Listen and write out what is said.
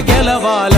ಗೆಲವಾಲ